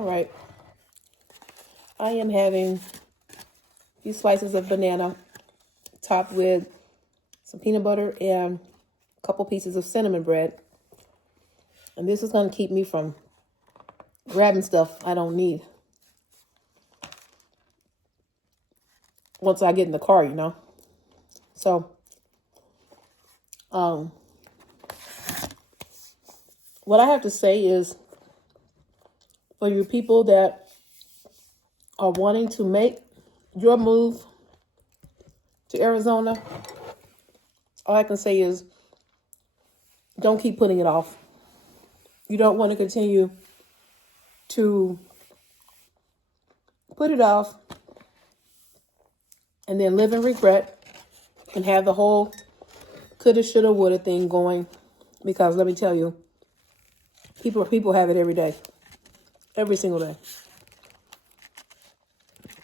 All right. I am having these slices of banana topped with some peanut butter and a couple pieces of cinnamon bread. And this is going to keep me from grabbing stuff I don't need once I get in the car, you know. So, what I have to say is, for you people that are wanting to make your move to Arizona, all I can say is don't keep putting it off. You don't want to continue to put it off and then live in regret and have the whole coulda, shoulda, woulda thing going. Because let me tell you, people have it every day. Every single day.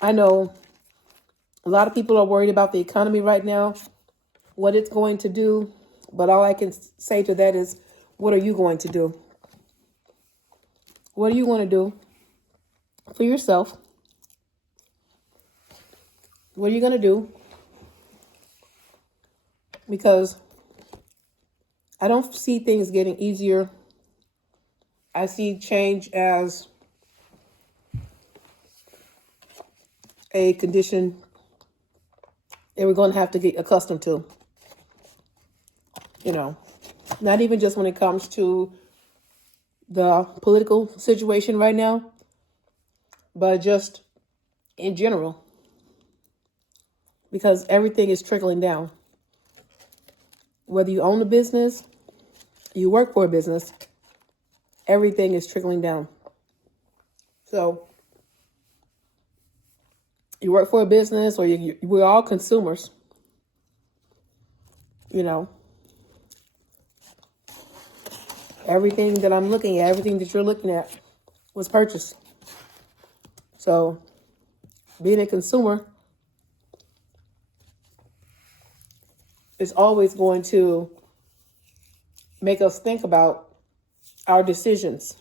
I know a lot of people are worried about the economy right now, what it's going to do. But all I can say to that is, what are you going to do? What are you going to do for yourself? What are you going to do? Because I don't see things getting easier. I see change as a condition that we're going to have to get accustomed to. You know, not even just when it comes to the political situation right now, but just in general. Because everything is trickling down. Whether you own a business, you work for a business, everything is trickling down. So, you work for a business, or we're all consumers. You know, everything that I'm looking at, everything that you're looking at was purchased. So, being a consumer is always going to make us think about our decisions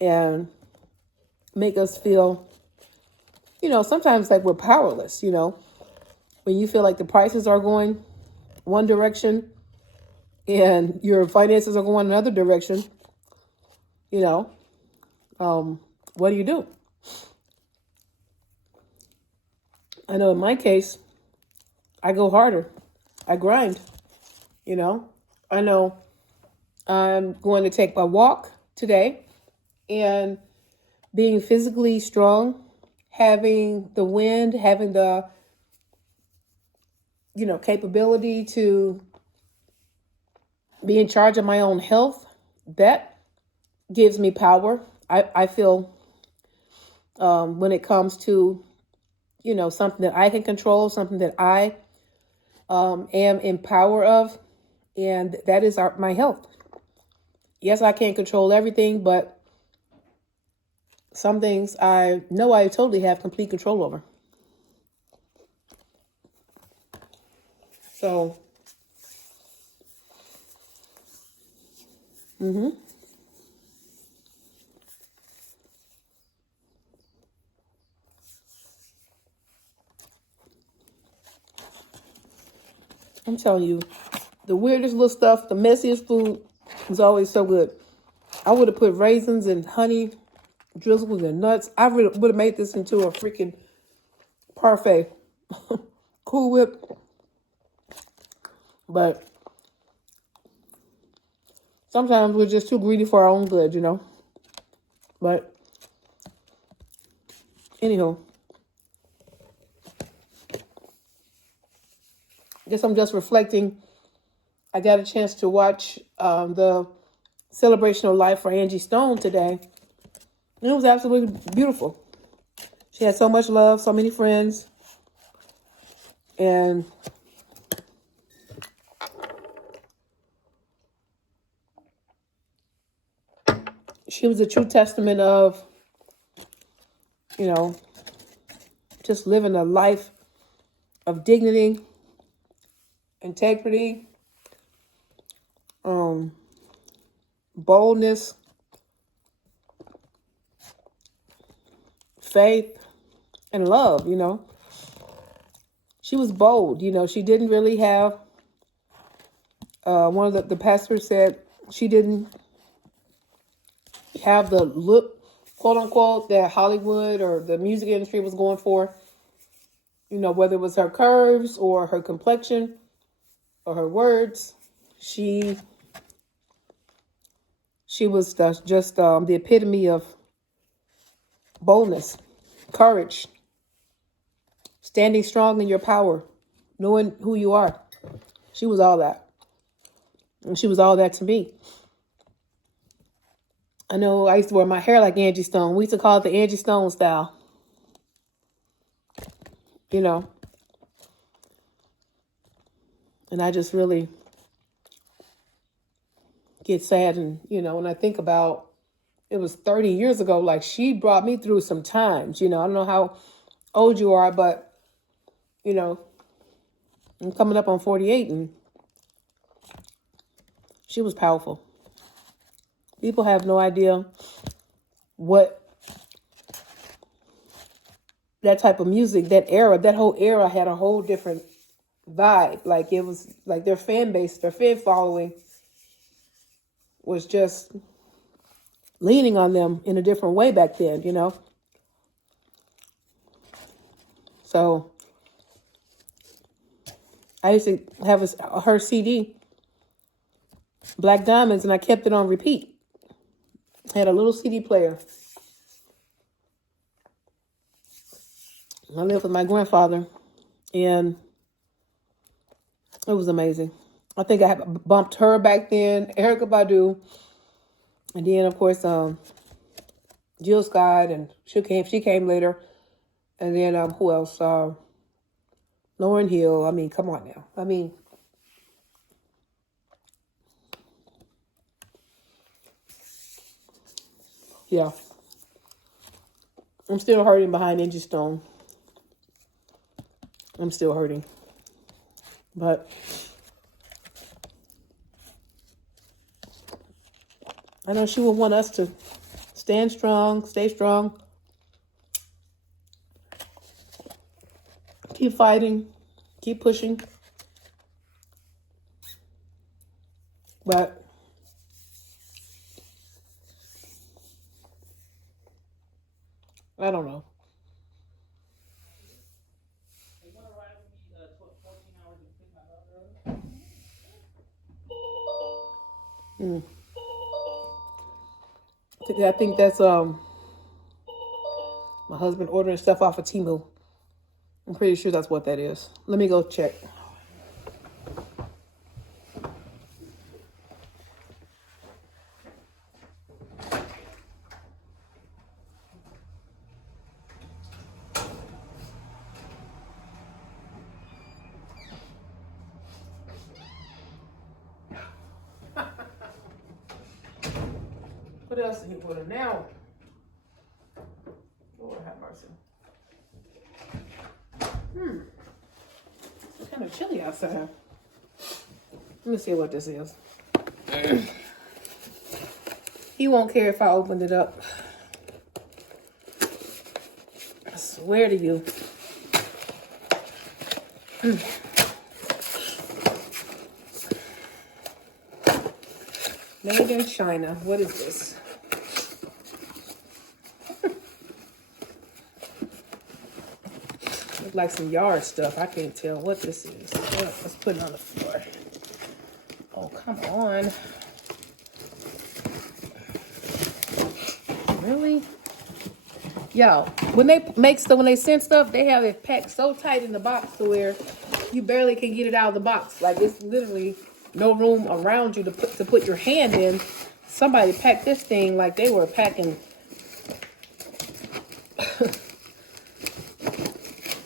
and make us feel, you know, sometimes like we're powerless, you know, when you feel like the prices are going one direction and your finances are going another direction, you know, what do you do? I know in my case, I go harder. I grind, you know. I know I'm going to take my walk today, and being physically strong, having the wind, having the, you know, capability to be in charge of my own health, that gives me power. I feel when it comes to, you know, something that I can control, something that I am in power of, and that is my health. Yes, I can't control everything, but some things I know I totally have complete control over. So, I'm telling you, the weirdest little stuff, the messiest food is always so good. I would have put raisins and honey, drizzles and nuts. I would have made this into a freaking parfait. Cool Whip. But sometimes we're just too greedy for our own good, you know. But anyhow, I guess I'm just reflecting. I got a chance to watch the celebration of life for Angie Stone today. And it was absolutely beautiful. She had so much love, so many friends. And she was a true testament of, you know, just living a life of dignity, integrity, boldness, faith, and love, you know. She was bold, you know. She didn't really have, one of the pastors said she didn't have the look, quote unquote, that Hollywood or the music industry was going for. You know, whether it was her curves or her complexion or her words, she was just the epitome of boldness, courage, standing strong in your power, knowing who you are. She was all that. And she was all that to me. I know I used to wear my hair like Angie Stone. We used to call it the Angie Stone style. You know. And I just really get sad. And, you know, when I think about it was 30 years ago, like she brought me through some times. You know, I don't know how old you are, but, you know, I'm coming up on 48 and she was powerful. People have no idea what that type of music, that whole era had a whole different vibe. Like it was like their fan base, their fan following was just leaning on them in a different way back then, you know? So I used to have her CD, Black Diamonds, and I kept it on repeat. I had a little CD player. I lived with my grandfather, and it was amazing. I think I had bumped her back then, Erykah Badu, and then, of course, Jill Scott, and she came later. And then, who else? Lauryn Hill. I mean, come on now. I mean, yeah. I'm still hurting behind Angie Stone. I'm still hurting. But I know she would want us to stand strong, stay strong, keep fighting, keep pushing. But I don't know. I think that's my husband ordering stuff off of Temu. I'm pretty sure that's what that is. Let me go check. What else did he put in now? Lord have mercy. It's kind of chilly outside. Let me see what this is. He won't care if I open it up. I swear to you. Made in China. What is this? Look like some yard stuff. I can't tell what this is. Let's put it on the floor. Oh, come on. Really? Yo, when they send stuff, they have it packed so tight in the box to where you barely can get it out of the box. Like it's literally no room around you to put your hand in. Somebody packed this thing like they were packing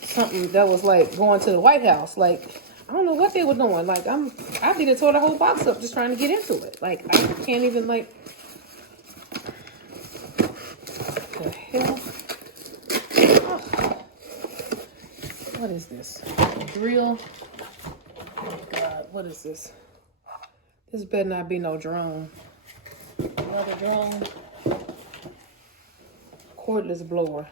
something that was like going to the White House. Like, I don't know what they were doing. Like, I did it, tore the whole box up just trying to get into it. Like, I can't even, like, the hell? Oh. What is this? A drill? Oh, God, what is this? This better not be no drone. Another drone. Cordless blower.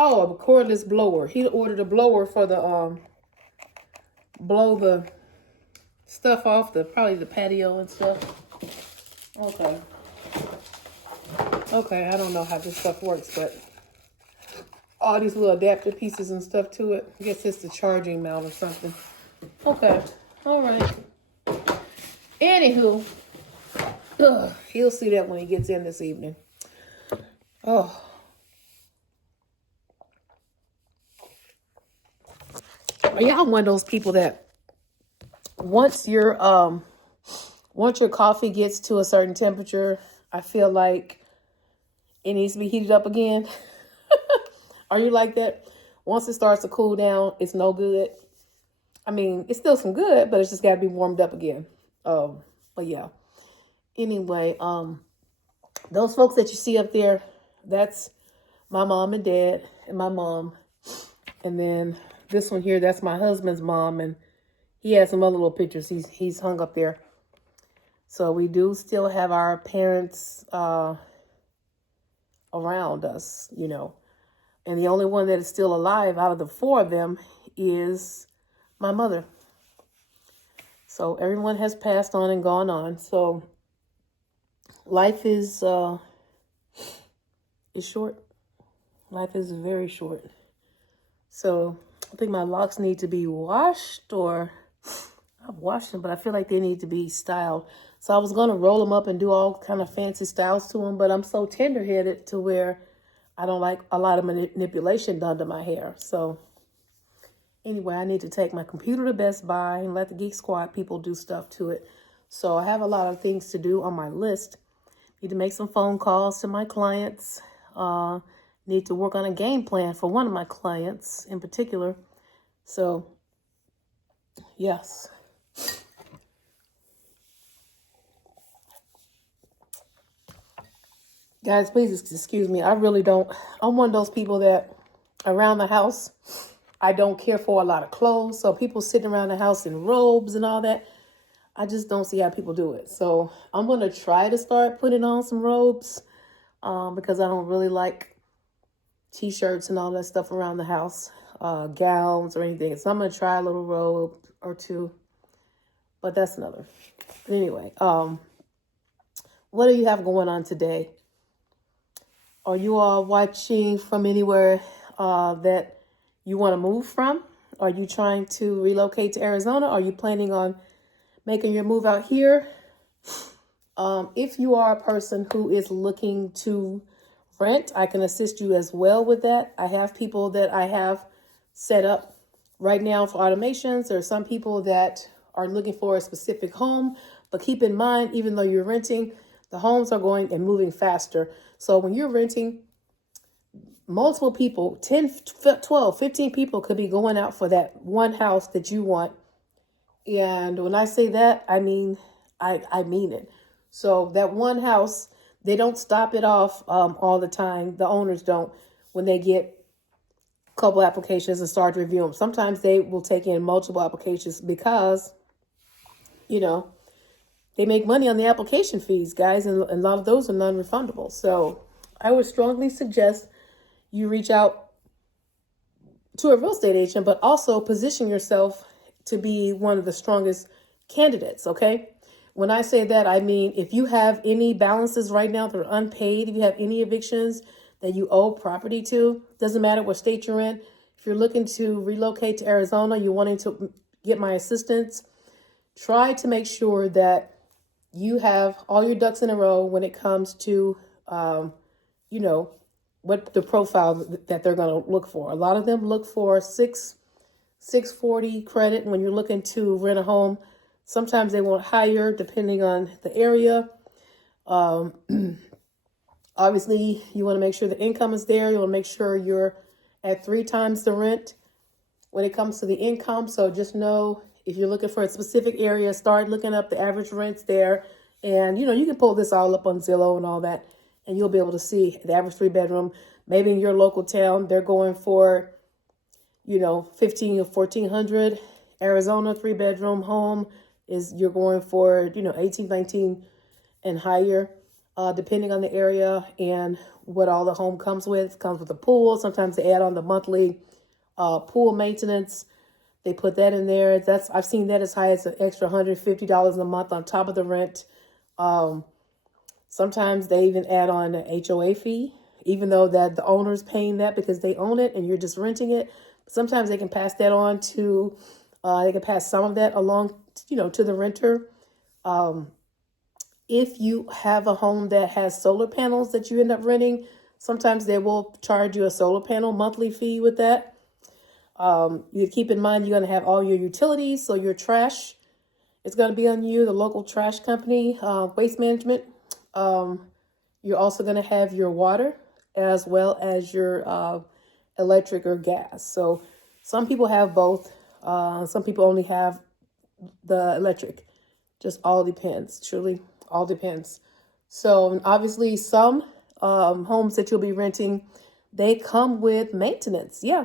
Oh, a cordless blower. He ordered a blower for the blow the stuff off probably the patio and stuff. Okay. Okay, I don't know how this stuff works, but all these little adapter pieces and stuff to it. I guess it's the charging mount or something. Okay. All right. Anywho, he'll see that when he gets in this evening. Oh. Are y'all one of those people that once your coffee gets to a certain temperature, I feel like it needs to be heated up again? Are you like that? Once it starts to cool down, it's no good. I mean, it's still some good, but it's just got to be warmed up again. But yeah. Anyway, those folks that you see up there, that's my mom and dad and my mom. And then this one here, that's my husband's mom. And he has some other little pictures he's hung up there. So we do still have our parents around us, you know. And the only one that is still alive out of the four of them is my mother. So everyone has passed on and gone on. So life is short. Life is very short. So I think my locks need to be washed, or I've washed them, but I feel like they need to be styled. So I was going to roll them up and do all kind of fancy styles to them, but I'm so tender-headed to where I don't like a lot of manipulation done to my hair. So anyway, I need to take my computer to Best Buy and let the Geek Squad people do stuff to it. So I have a lot of things to do on my list. Need to make some phone calls to my clients. Need to work on a game plan for one of my clients in particular. So, yes. Guys, please excuse me. I'm one of those people that around the house, I don't care for a lot of clothes. So people sitting around the house in robes and all that, I just don't see how people do it. So I'm going to try to start putting on some robes because I don't really like t-shirts and all that stuff around the house, gowns or anything. So I'm going to try a little robe or two, but that's another. But anyway, what do you have going on today? Are you all watching from anywhere that you want to move from? Are you trying to relocate to Arizona? Are you planning on making your move out here? If you are a person who is looking to rent, I can assist you as well with that. I have people that I have set up right now for automations. There are some people that are looking for a specific home, but keep in mind, even though you're renting, the homes are going and moving faster. So when you're renting, multiple people, 10, 12, 15 people could be going out for that one house that you want. And when I say that, I mean it. So that one house, they don't stop it off all the time. The owners don't, when they get a couple applications and start to review them. Sometimes they will take in multiple applications because, you know, they make money on the application fees, guys, and a lot of those are non-refundable. So I would strongly suggest you reach out to a real estate agent, but also position yourself to be one of the strongest candidates, okay? When I say that, I mean, if you have any balances right now that are unpaid, if you have any evictions that you owe property to, doesn't matter what state you're in. If you're looking to relocate to Arizona, you're wanting to get my assistance, try to make sure that you have all your ducks in a row when it comes to, you know, what the profile that they're going to look for. A lot of them look for 640 credit when you're looking to rent a home. Sometimes they want higher depending on the area. Obviously, you want to make sure the income is there. You want to make sure you're at 3 times the rent when it comes to the income. So just know if you're looking for a specific area, start looking up the average rents there. And, you know, you can pull this all up on Zillow and all that, and you'll be able to see the average 3-bedroom. Maybe in your local town, they're going for, you know, 1,500 or 1,400. Arizona 3-bedroom home is, you're going for, you know, 18, 19 and higher. depending on the area and what all the home comes with. It comes with a pool. Sometimes they add on the monthly pool maintenance. They put that in there. I've seen that as high as an extra $150 a month on top of the rent. Sometimes they even add on an HOA fee, even though that the owner's paying that because they own it and you're just renting it. Sometimes they can pass that on to, they can pass some of that along, to the renter. If you have a home that has solar panels that you end up renting, sometimes they will charge you a solar panel monthly fee with that. You keep in mind you're going to have all your utilities, so your trash is going to be on you, the local trash company, waste management. You're also going to have your water as well as your electric or gas. So some people have both. Some people only have the electric. Just all depends. Truly, all depends. So obviously some homes that you'll be renting, they come with maintenance. Yeah.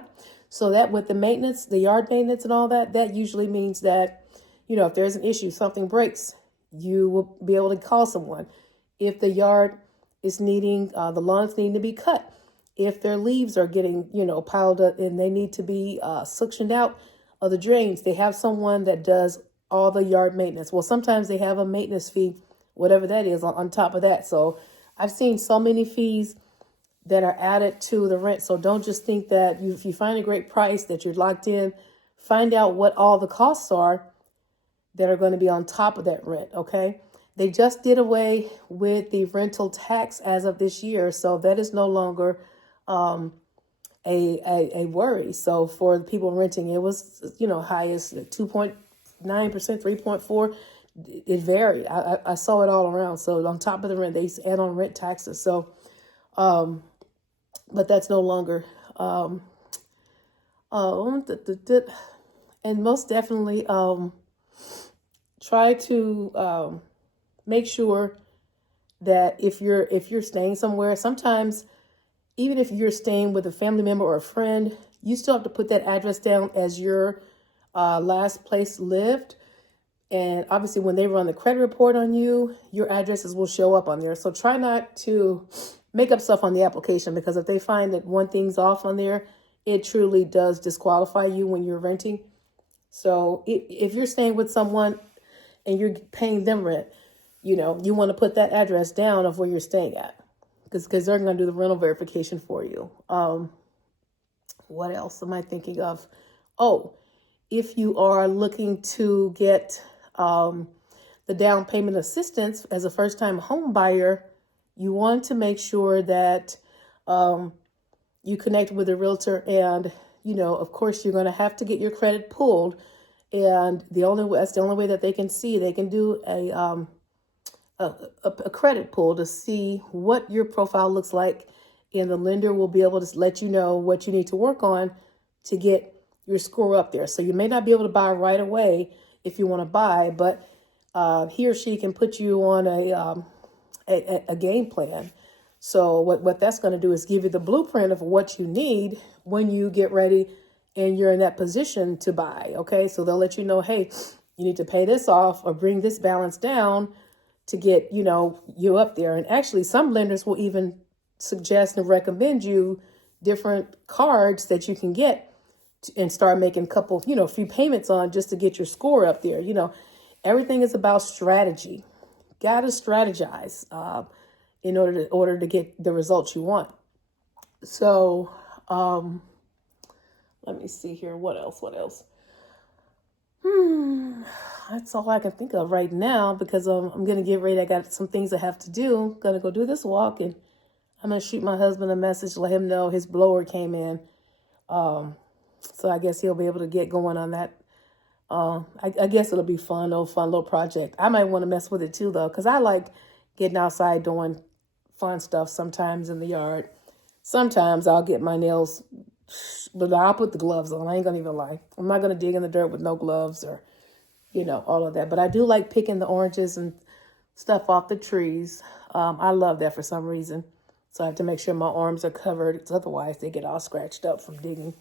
So that with the maintenance, the yard maintenance and all that, that usually means that, if there's an issue, something breaks, you will be able to call someone. If the yard is needing, the lawns need to be cut. If their leaves are getting, piled up and they need to be suctioned out of the drains, they have someone that does all the yard maintenance. Well, sometimes they have a maintenance fee, whatever that is, on top of that. So I've seen so many fees that are added to the rent. So don't just think that if you find a great price that you're locked in, find out what all the costs are that are going to be on top of that rent. Okay. They just did away with the rental tax as of this year. So that is no longer a worry. So for the people renting, it was, high as 2.9%, 3.4%. It varied. I saw it all around. So on top of the rent, they used to add on rent taxes. So, but that's no longer, and most definitely, try to, make sure that if you're staying somewhere, sometimes even if you're staying with a family member or a friend, you still have to put that address down as your last place lived. And obviously when they run the credit report on you, your addresses will show up on there. So try not to make up stuff on the application, because if they find that one thing's off on there, it truly does disqualify you when you're renting. So if you're staying with someone and you're paying them rent, you want to put that address down of where you're staying at, because they're going to do the rental verification for you. What else am I thinking of? Oh, if you are looking to get the down payment assistance as a first-time home buyer, you want to make sure that you connect with a realtor, and of course, you're going to have to get your credit pulled, and that's the only way that they can see. They can do a credit pull to see what your profile looks like, and the lender will be able to let you know what you need to work on to get your score up there. So you may not be able to buy right away if you want to buy, but he or she can put you on a game plan. So what that's going to do is give you the blueprint of what you need when you get ready and you're in that position to buy. Okay, so they'll let you know, hey, you need to pay this off or bring this balance down to get, you up there. And actually some lenders will even suggest and recommend you different cards that you can get and start making a couple, few payments on just to get your score up there. Everything is about strategy. Got to strategize in order to get the results you want. So let me see here. What else? That's all I can think of right now, because I'm going to get ready. I got some things I have to do. Going to go do this walk, and I'm going to shoot my husband a message, let him know his blower came in. So I guess he'll be able to get going on that. I guess it'll be fun little project. I might want to mess with it too, though, because I like getting outside doing fun stuff sometimes in the yard. Sometimes I'll get my nails, but I'll put the gloves on. I ain't going to even lie. I'm not going to dig in the dirt with no gloves or, all of that. But I do like picking the oranges and stuff off the trees. I love that for some reason. So I have to make sure my arms are covered, 'cause otherwise they get all scratched up from digging.